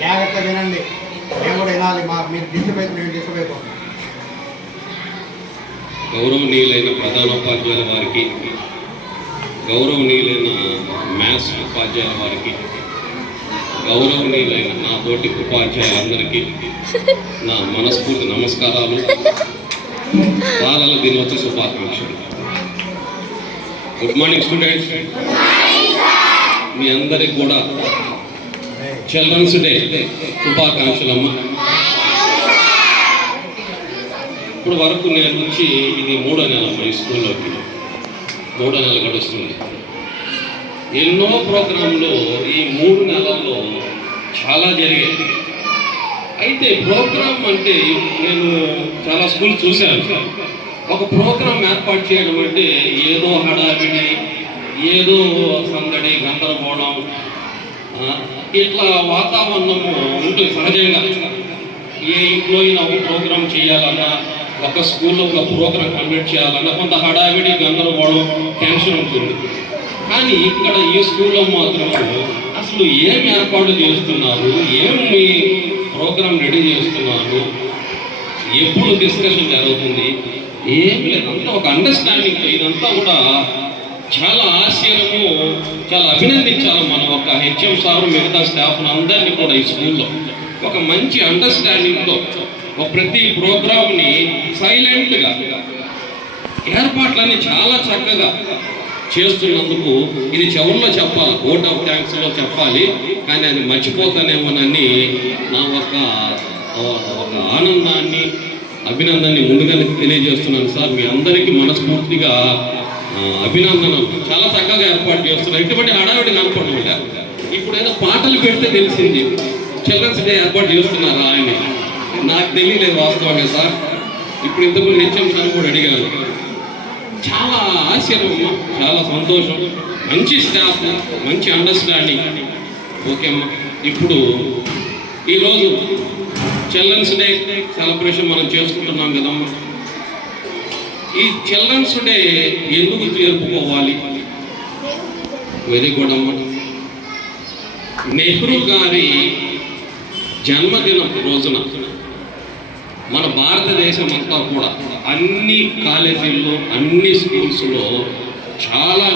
జాగ్రత్త వినండి, మేము కూడా వినాలి. మీరు డిస్టర్బ్ అయితే మేము డిస్టర్బ్ అయిపోతాం. గౌరవనీయులైన ప్రధానోపాధ్యాయుల వారికి, గౌరవనీయులైన మ్యాథ్స్ ఉపాధ్యాయుల వారికి, గౌరవనీయులైన నా తోటి ఉపాధ్యాయులందరికీ నా మనస్ఫూర్తి నమస్కారాలు, బాలల దినోత్సవ శుభాకాంక్షలు. Good morning students. మీ అందరికి కూడా చిల్డ్రన్స్ డే శుభాకాంక్షలమ్మ. ఇప్పుడు వరకు నేను నుంచి ఇది 3వ నెల ఈ స్కూల్లోకి 3వ నెల గడుస్తుంది. ఎన్నో ప్రోగ్రాంలు ఈ 3 నెలల్లో చాలా జరిగాయి. అయితే ప్రోగ్రామ్ అంటే నేను చాలా స్కూల్ చూశాను. ఒక ప్రోగ్రాం ఏర్పాటు చేయడం అంటే ఏదో హడావిడి, ఏదో సందడి, గందరగోళం, ఇట్లా వాతావరణము ఉంటుంది సహజంగా. ఏ ఇంట్లో అయినా ఒక ప్రోగ్రాం చేయాలన్నా, ఒక స్కూల్లో ఒక ప్రోగ్రాం కండక్ట్ చేయాలన్నా కొంత హడావిడి, గందరగోళం, టెన్షన్ ఉంటుంది. కానీ ఇక్కడ ఈ స్కూల్లో మాత్రం అసలు ఏం ఏర్పాటు చేస్తున్నారు, ఏం మీ ప్రోగ్రాం రెడీ చేస్తున్నారు, ఎప్పుడు డిస్కషన్ జరుగుతుంది, ఏం లేదంతా ఒక అండర్స్టాండింగ్తో ఇదంతా కూడా చాలా ఆశ్చర్యము, చాలా అభినందించాలి మనం. ఒక హెచ్ఎం సార్ మిగతా స్టాఫ్ను అందరినీ కూడా ఈ స్కూల్లో ఒక మంచి అండర్స్టాండింగ్తో ఒక ప్రతి ప్రోగ్రామ్ని సైలెంట్గా ఏర్పాట్లన్నీ చాలా చక్కగా చేస్తున్నందుకు ఇది చివరిలో చెప్పాలి, ఓట్ ఆఫ్ థ్యాంక్స్లో చెప్పాలి. కానీ అది మర్చిపోతానేమోనని నా ఒక ఆనందాన్ని, అభినందనని ముందుగానే తెలియజేస్తున్నాను సార్. మీ అందరికీ మనస్ఫూర్తిగా అభినందనలు. చాలా చక్కగా ఏర్పాటు చేస్తున్నారు. ఇటువంటి హడావిడి కనపడకుండా ఇప్పుడు ఏదో పాటలు పెడితే తెలిసింది చిల్డ్రన్స్ డే ఏర్పాటు చేస్తున్నారా ఆయన. నాకు తెలియలేదు వాస్తవంగా సార్. ఇప్పుడు ఇంతకుముందు హెచ్ఎం సార్ కూడా అడిగాను. చాలా ఆశ్చర్యం, చాలా సంతోషం. మంచి స్టాఫ్, మంచి అండర్స్టాండింగ్. ఓకే అమ్మా. ఇప్పుడు ఈరోజు చిల్డ్రన్స్ డే సెలబ్రేషన్ మనం చేసుకుంటున్నాం కదమ్మా. ఈ చిల్డ్రన్స్ డే ఎందుకు జరుపుకోవాలి? వెరీ గుడ్ అమ్మ. నెహ్రూ గారి జన్మదినం రోజున మన భారతదేశం అంతా కూడా అన్ని కాలేజీల్లో, అన్ని స్కూల్స్లో చాలా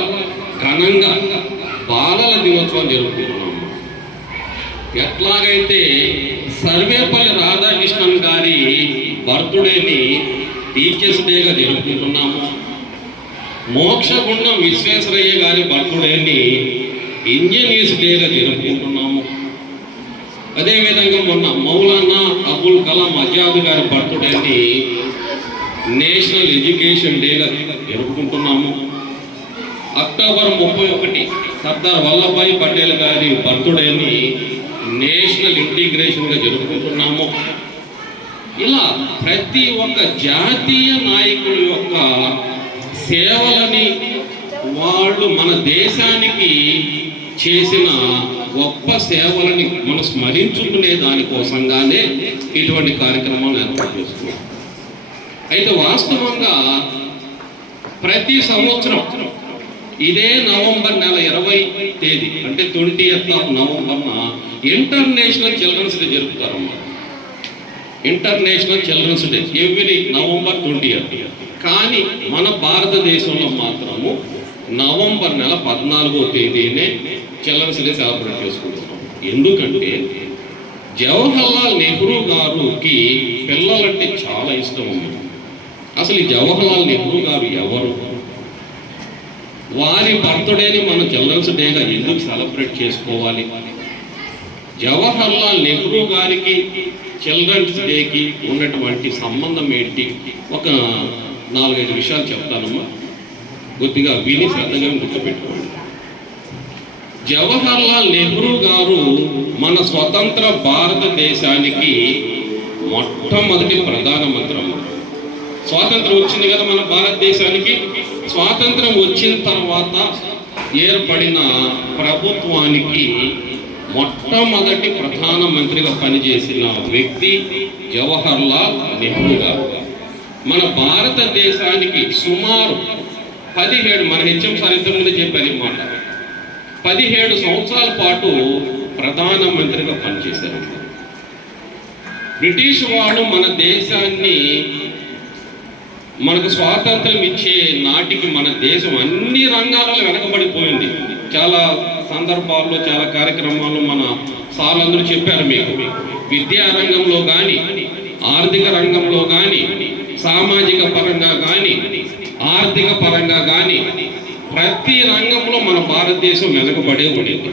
ఘనంగా బాలల దినోత్సవం జరుపుకుంటున్నాము. ఎట్లాగైతే సర్వేపల్లి రాధాకృష్ణన్ గారి బర్త్డేని టీచర్స్ డేగా జరుపుకుంటున్నాము, మోక్షగుండం విశ్వేశ్వరయ్య గారి బర్త్డేని ఇంజనీర్స్ డేగా జరుపుకుంటున్నాము. అదేవిధంగా మొన్న మౌలానా అబుల్ కలాం ఆజాద్ గారి బర్త్డేని నేషనల్ ఎడ్యుకేషన్ డేగా జరుపుకుంటున్నాము. అక్టోబర్ 31 సర్దార్ వల్లభాయ్ పటేల్ గారి బర్త్డేని నేషనల్ ఇంటిగ్రేషన్గా జరుపుకుంటున్నాము. ఇలా ప్రతి ఒక్క జాతీయ నాయకుడి యొక్క సేవలని, వాళ్ళు మన దేశానికి చేసిన గొప్ప సేవలని మనం స్మరించుకునే దానికోసంగానే ఇటువంటి కార్యక్రమాలు ఏర్పాటు చేస్తున్నాం. అయితే వాస్తవంగా ప్రతి సంవత్సరం ఇదే నవంబర్ నెల 20వ తేదీ అంటే 20th of నవంబర్న ఇంటర్నేషనల్ చిల్డ్రన్స్ డే జరుపుతారమ్మా. International children's day every November 20th. కానీ మన భారతదేశంలో మాత్రము నవంబర్ నెల 14వ తేదీనే చిల్డ్రన్స్ డే సెలబ్రేట్ చేసుకుంటున్నాం. ఎందుకంటే జవహర్లాల్ నెహ్రూ గారికి పిల్లలంటే చాలా ఇష్టం ఉంది. అసలు ఈ జవహర్లాల్ నెహ్రూ గారు ఎవరు? వారి బర్త్డేని మనం చిల్డ్రన్స్ డేగా ఎందుకు సెలబ్రేట్ చేసుకోవాలి? జవహర్లాల్ నెహ్రూ గారికి చిల్డ్రన్స్ డేకి ఉన్నటువంటి సంబంధం ఏంటి? ఒక 4-5 విషయాలు చెప్తానమ్మా, కొద్దిగా విని శ్రద్ధగా గుర్తుపెట్టుకోండి. జవహర్లాల్ నెహ్రూ గారు మన స్వతంత్ర భారతదేశానికి మొట్టమొదటి ప్రధానమంత్రి. స్వాతంత్రం వచ్చింది కదా మన భారతదేశానికి. స్వాతంత్రం వచ్చిన తర్వాత ఏర్పడిన ప్రభుత్వానికి మొట్టమొదటి ప్రధానమంత్రిగా పనిచేసిన వ్యక్తి జవహర్లాల్ నెహ్రూ గారు. మన భారతదేశానికి సుమారు 17 మన హెచ్ఎం సార్ ఇంతకుముందు చెప్పారు ఈ మాట. 17 సంవత్సరాల పాటు ప్రధానమంత్రిగా పనిచేశారు. బ్రిటిష్ వాడు మన దేశాన్ని మనకు స్వాతంత్రం ఇచ్చే నాటికి మన దేశం అన్ని రంగాలలో వెనకబడిపోయింది. చాలా సందర్భాల్లో చాలా కార్యక్రమాల్లో మన సార్లందరూ చెప్పారు మీకు. విద్యా రంగంలో కానీ, ఆర్థిక రంగంలో కానీ, సామాజిక పరంగా కానీ, ఆర్థిక పరంగా కానీ ప్రతి రంగంలో మన భారతదేశం వెనకబడే ఉండేది.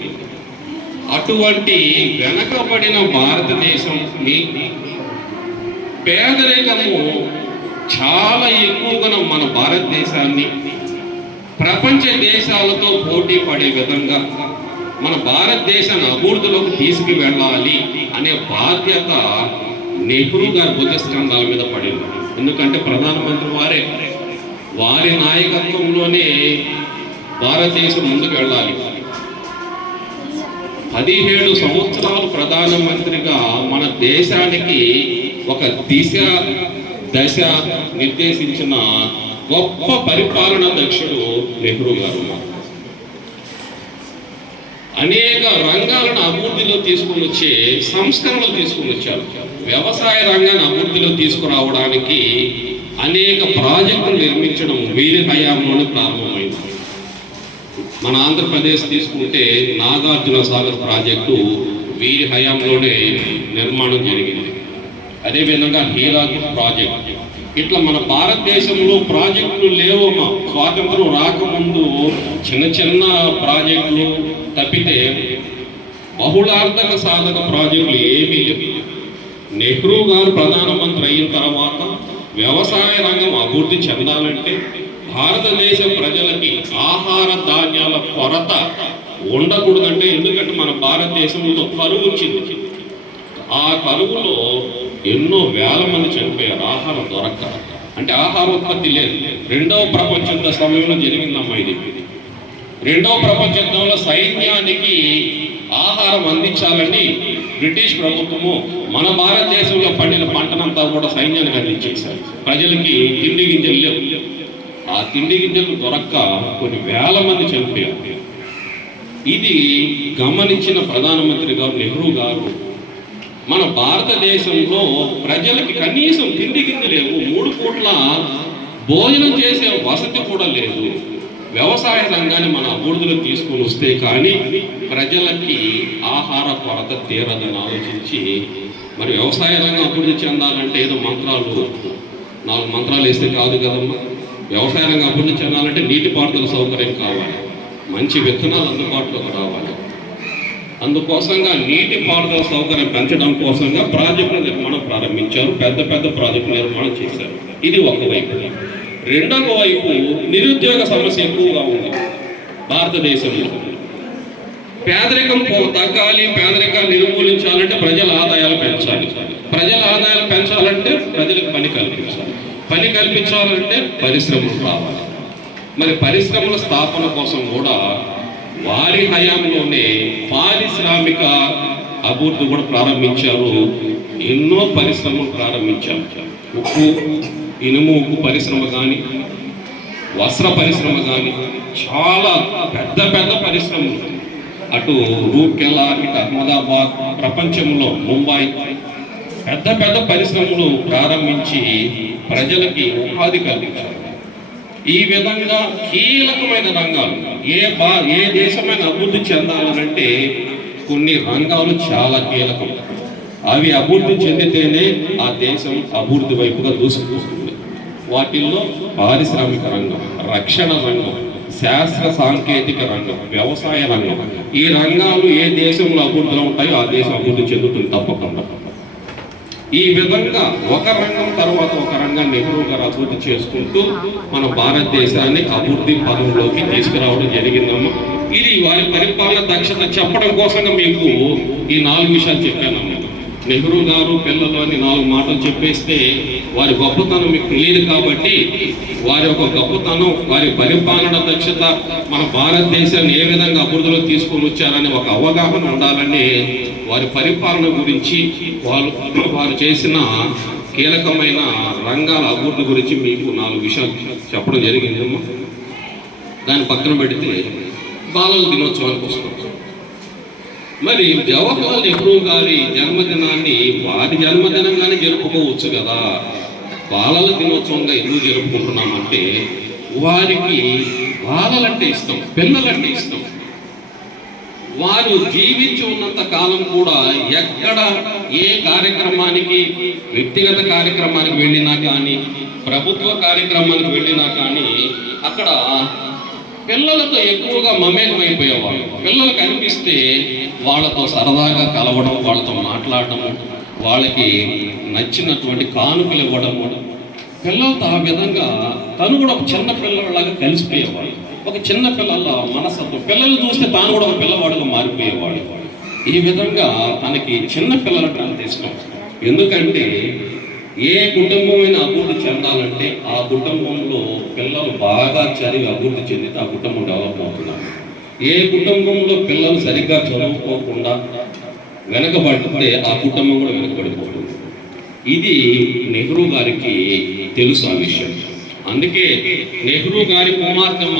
అటువంటి వెనకబడిన భారతదేశం పేదరికము చాలా ఎక్కువగా మన భారతదేశాన్ని ప్రపంచ దేశాలతో పోటీ పడే విధంగా మన భారతదేశాన్ని అభివృద్ధిలోకి తీసుకువెళ్ళాలి అనే బాధ్యత నెహ్రూ గారి భుజస్కంధాల మీద పడింది. ఎందుకంటే ప్రధానమంత్రి వారి నాయకత్వంలోనే భారతదేశం ముందుకు వెళ్ళాలి. 17 సంవత్సరాలు ప్రధానమంత్రిగా మన దేశానికి ఒక దశ నిర్దేశించిన గొప్ప పరిపాలనా దక్షుడు నెహ్రూ గారు. అనేక రంగాలను అభివృద్ధిలో తీసుకుని వచ్చే సంస్కరణలు తీసుకుని వచ్చారు. వ్యవసాయ రంగాన్ని అభివృద్ధిలో తీసుకురావడానికి అనేక ప్రాజెక్టులు నిర్మించడం వీరి హయాంలోనే ప్రారంభమైంది. మన ఆంధ్రప్రదేశ్ తీసుకుంటే నాగార్జున సాగర్ ప్రాజెక్టు వీరి హయాంలోనే నిర్మాణం జరిగింది. అదేవిధంగా హీరాకుడ్ ప్రాజెక్ట్. ఇట్లా మన భారతదేశంలో ప్రాజెక్టులు లేవమ్మా. స్వాతంత్రం రాకముందు చిన్న చిన్న ప్రాజెక్టులు తప్పితే బహుళార్థక సాధక ప్రాజెక్టులు ఏమీ లేవు. నెహ్రూ గారు ప్రధానమంత్రి అయిన తర్వాత వ్యవసాయ రంగం అభివృద్ధి చెందాలంటే భారతదేశ ప్రజలకి ఆహార ధాన్యాల కొరత ఉండకూడదంటే, ఎందుకంటే మన భారతదేశంలో కరువు వచ్చింది. ఆ కరువులో ఎన్నో వేల మంది చనిపోయారు ఆహారం దొరక్క. అంటే ఆహార ఉత్పత్తి లేదు. 2వ ప్రపంచ యుద్ధ సమయంలో జరిగిందమ్మా ఇది. 2వ ప్రపంచ యుద్ధంలో సైన్యానికి ఆహారం అందించాలని బ్రిటిష్ ప్రభుత్వము మన భారతదేశంలో పండిన పంటనంతా కూడా సైన్యానికి అందించేశారు. ప్రజలకి తిండి గింజలు లేవు. ఆ తిండి గింజలు దొరక్క కొన్ని వేల మంది చనిపోయారు. ఇది గమనించిన ప్రధానమంత్రి గారు నెహ్రూ గారు మన భారతదేశంలో ప్రజలకి కనీసం తిండి గింజలు లేవు, 3 పూట్ల భోజనం చేసే వసతి కూడా లేదు. వ్యవసాయ రంగాన్ని మన అభివృద్ధిలో తీసుకొని వస్తే కానీ ప్రజలకి ఆహార కొరత తీరదని ఆలోచించి మరి వ్యవసాయ రంగం అభివృద్ధి చెందాలంటే ఏదో 4 మంత్రాలు వేస్తే కాదు కదమ్మా. వ్యవసాయ రంగం అభివృద్ధి చెందాలంటే నీటిపారుదల సౌకర్యం కావాలి, మంచి విత్తనాలు అందుబాటులోకి రావాలి. అందుకోసంగా నీటిపారుదల సౌకర్యం పెంచడం కోసంగా ప్రాజెక్టుల నిర్మాణం ప్రారంభించారు. పెద్ద పెద్ద ప్రాజెక్టు నిర్మాణం చేశారు. ఇది ఒకవైపు. రెండవ వైపు నిరుద్యోగ సమస్య ఎక్కువగా ఉంది భారతదేశంలో. పేదరికం తగ్గాలి, పేదరికాన్ని నిర్మూలించాలంటే ప్రజల ఆదాయాలు పెంచాలి. ప్రజల ఆదాయాలు పెంచాలంటే ప్రజలకు పని కల్పించాలి. పని కల్పించాలంటే పరిశ్రమలు కావాలి. మరి పరిశ్రమల స్థాపన కోసం కూడా వారి హయాంలోనే పారిశ్రామిక అభివృద్ధి కూడా ప్రారంభించారు. ఎన్నో పరిశ్రమలు ప్రారంభించారు. ఉక్కు, ఇనుము ఉక్కు పరిశ్రమ కానీ, వస్త్ర పరిశ్రమ కానీ, చాలా పెద్ద పెద్ద పరిశ్రమలు. అటు రూర్కెలా, ఇటు అహ్మదాబాద్, ప్రపంచంలో ముంబై పెద్ద పెద్ద పరిశ్రమలు ప్రారంభించి ప్రజలకి ఉపాధి కల్పించారు. ఈ విధంగా కీలకమైన రంగాలు ఏ దేశమైన అభివృద్ధి చెందాలనంటే కొన్ని రంగాలు చాలా కీలకం. అవి అభివృద్ధి చెందితేనే ఆ దేశం అభివృద్ధి వైపుగా దూసుకుపోతుంది. వాటిల్లో పారిశ్రామిక రంగం, రక్షణ రంగం, శాస్త్ర సాంకేతిక రంగం, వ్యవసాయ రంగం. ఈ రంగాలు ఏ దేశంలో అభివృద్ధిలో ఉంటాయో ఆ దేశం అభివృద్ధి చెందుతుంది తప్పకుండా. ఈ విధంగా ఒక రంగం తర్వాత ఒక రంగాన్ని నెహ్రూ గారు అభివృద్ధి చేసుకుంటూ మన భారతదేశాన్ని అభివృద్ధి పదంలోకి తీసుకురావడం జరిగిందమ్మా. ఇది వారి పరిపాలన దక్షత చెప్పడం కోసంగా మీకు ఈ 4 విషయాలు చెప్పానమ్మా. నెహ్రూ గారు పిల్లలు అని 4 మాటలు చెప్పేస్తే వారి గొప్పతనం మీకు తెలియదు కాబట్టి వారి యొక్క గొప్పతనం, వారి పరిపాలన దక్షత, మన భారతదేశాన్ని ఏ విధంగా అభివృద్ధిలో తీసుకొని వచ్చారని ఒక అవగాహన ఉండాలని వారి పరిపాలన గురించి వారు చేసిన కీలకమైన రంగాల అభివృద్ధి గురించి మీకు 4 విషయాలు చెప్పడం జరిగిందమ్మా. దాన్ని పక్కన పెడితే బాలల దినోత్సవానికి వస్తుంది. మరి జవహర్లాల్ నెహ్రూ గారి జన్మదినాన్ని వారి జన్మదినంగానే జరుపుకోవచ్చు కదా, బాలల దినోత్సవంగా ఎందుకు జరుపుకుంటున్నామంటే వారికి బాలలంటే ఇష్టం, పిల్లలంటే ఇష్టం. వారు జీవించి ఉన్నంత కాలం కూడా ఎక్కడ ఏ కార్యక్రమానికి, వ్యక్తిగత కార్యక్రమానికి వెళ్ళినా కానీ, ప్రభుత్వ కార్యక్రమానికి వెళ్ళినా కానీ అక్కడ పిల్లలతో ఎక్కువగా మమేకం అయిపోయేవాళ్ళు. పిల్లలు కనిపిస్తే వాళ్ళతో సరదాగా కలవడం, వాళ్ళతో మాట్లాడటము, వాళ్ళకి నచ్చినటువంటి కానుకలు ఇవ్వడము, పిల్లలతో ఆ విధంగా తను కూడా ఒక చిన్న పిల్లలాగా కలిసిపోయేవాడు. ఒక చిన్న పిల్లల మనస్తత్వం, పిల్లలు చూస్తే తాను కూడా ఒక పిల్లవాడుగా మారిపోయేవాడు. ఈ విధంగా తనకి చిన్న పిల్లలంటే అంత ఇష్టం. ఎందుకంటే ఏ కుటుంబమైనా అభివృద్ధి చెందాలంటే ఆ కుటుంబంలో పిల్లలు బాగా చదివి అభివృద్ధి చెందితే ఆ కుటుంబం డెవలప్ అవుతున్నారు. ఏ కుటుంబంలో పిల్లలు సరిగ్గా చదువుకోకుండా వెనకబడితే ఆ కుటుంబం కూడా వెనకబడిపోతుంది. ఇది నెహ్రూ గారికి తెలుసు ఆ విషయం. అందుకే నెహ్రూ గారి కుమార్తెమ్మ